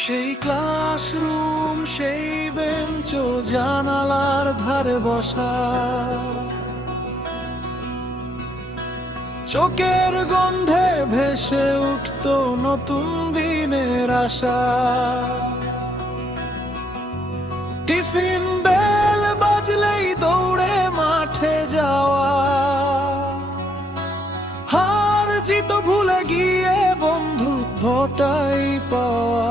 সেই ক্লাসরুম, সেই বেঞ্চ, জানালার ধারে বসা, চোখের গন্ধে ভেসে উঠত নতুন দিনের আশা। টিফিন বেল বাজলেই দৌড়ে মাঠে যাওয়া, হার জিত ভুলে গিয়ে বন্ধুত্বটাই পাওয়া।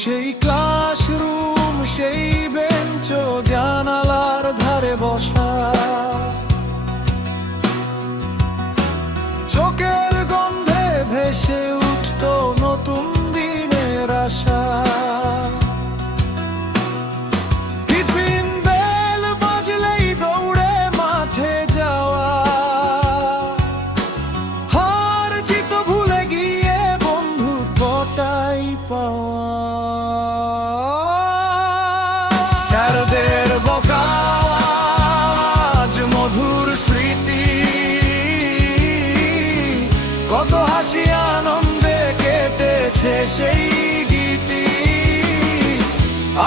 সেই ক্লাসরুম, সেই বেঞ্চ, জানালার ধারে বসা, চোখের গন্ধে ভেসে উঠত নতুন দিনের আশা। টিফিন বেল বাজলেই দৌড়ে মাঠে যাওয়া, হার জিত ভুলে গিয়ে বন্ধুত্বটাই পাওয়া। স্যারদের বকা আজ মধুর স্মৃতি, কত হাসি আনন্দে কেটেছে সেই গীতি।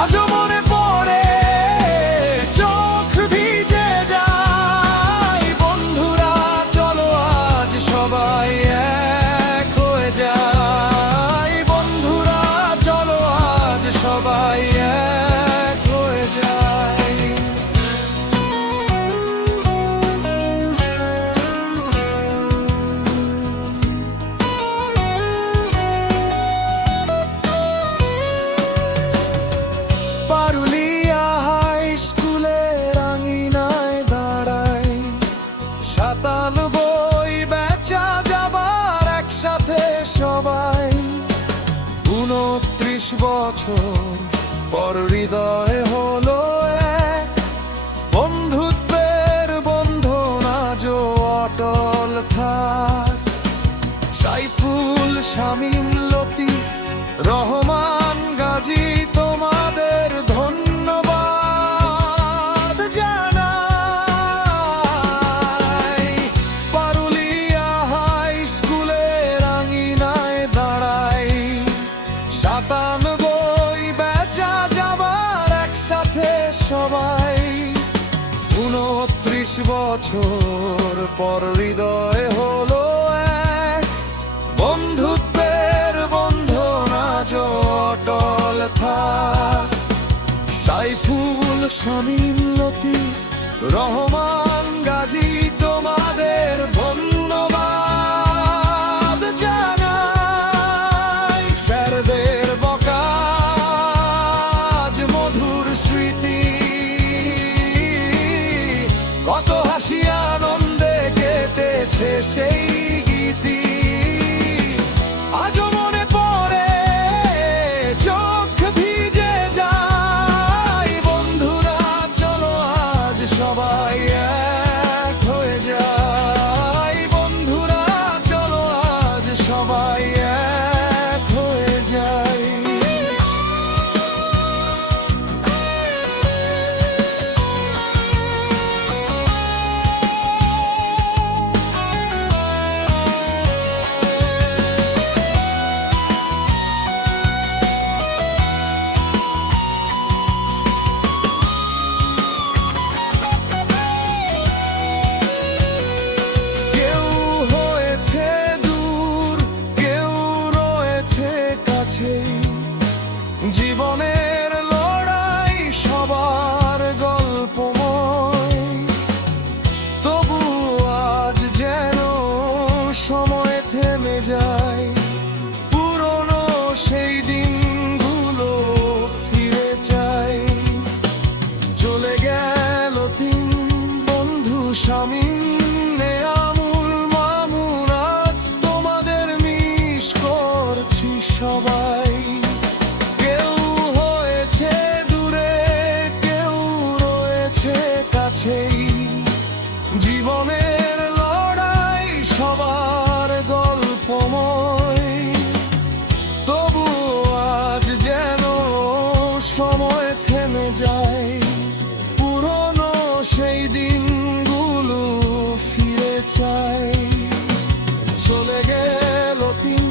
আজও মনে পড়ে, চোখ ভিজে যায়। বন্ধুরা চলো আজ সবাই এক হয়ে যায়। বন্ধুরা চলো আজ সবাই এক হয়ে যায়। পারুলিয়া হাই স্কুলের আঙিনায় দাঁড়াই, 97 বেচা যাবার একসাথে সবাই। 29 বছর পর হৃদয় হলো এক, বন্ধুত্বের বন্ধন আজও অটল থাক। সাইফুল, শামীম, লতিফ, রহমান, গাজী, তোমাদের ধন্যবাদ জানাই। পারুলিয়া হাই স্কুলের আঙিনায় দাঁড়াই, 97 বেচা যাবার একসাথে সবাই। 29 বছর পর হৃদয় হলো এক, বন্ধুত্বের বন্ধন আজও অটল থাক। সাইফুল, শামীম, লতিফ, রহমান, গাজী, তোমাদের ধন্যবাদ জানাই। স্যারদের বকা আজ মধুর স্মৃতি, কত হাসি আনন্দে কেটেছে সেই গীতি। আজও মনে পড়ে, চোখ ভিজে যায়। বন্ধুরা চলো আজ সবাই এক হয়ে যায়। বন্ধুরা চলো আজ সবাই এক হয়ে যায়। কেউ হয়েছে দূর, কেউ রয়েছে কাছে, জীবনের লড়াই সবার গল্পময়। তবু আজ যেন সময় থেমে যায়, পুরনো সেই দিনগুলো ফিরে চাই। চলে গেল 3 বন্ধু, শামীম, নেয়ামুল, মামুন, আজ তোমাদের মিস করছি সবাই। কেউ হয়েছে দূরে, কেউ রয়েছে কাছেই, জীবনের লড়াই সবার গল্পময়। তবু আজ যেন সময় থেমে যায়, পুরনো সেই দিনগুলো ফিরে চাই। চলে গেল 3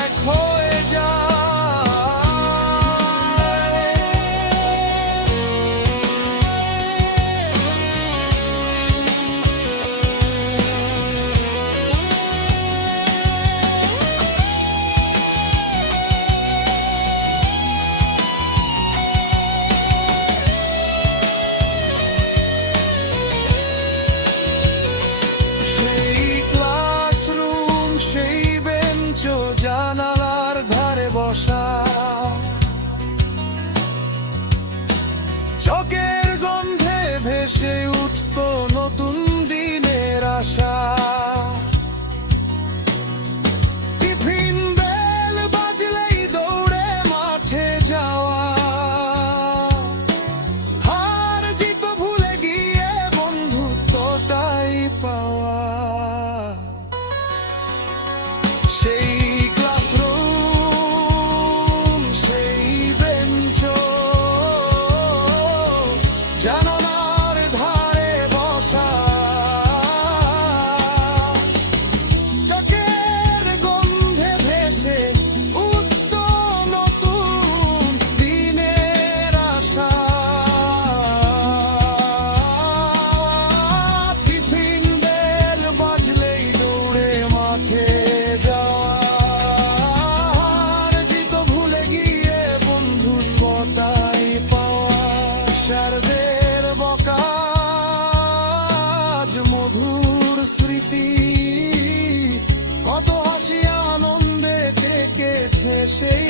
এক হয়ে জানালার ধারে বসা, চোখের গন্ধে ভেসে উঠত নতুন দিনের আশা। টিফিন বেল বাজলেই দৌড়ে মাঠে যাওয়া, হার জিত ভুলে গিয়ে বন্ধুত্বটাই পাওয়া। সেই জানালার ধারে বসা, চোখের গন্ধে ভেসে উঠত নতুন দিনের আশা। টিফিন বেল বাজলেই দৌড়ে মাঠে যাওয়া, হার জিত ভুলে গিয়ে বন্ধুত্বটাই পাওয়া। স্যারদের বকা মধুর স্মৃতি, কত হাসি আনন্দে ডেকেছে সেই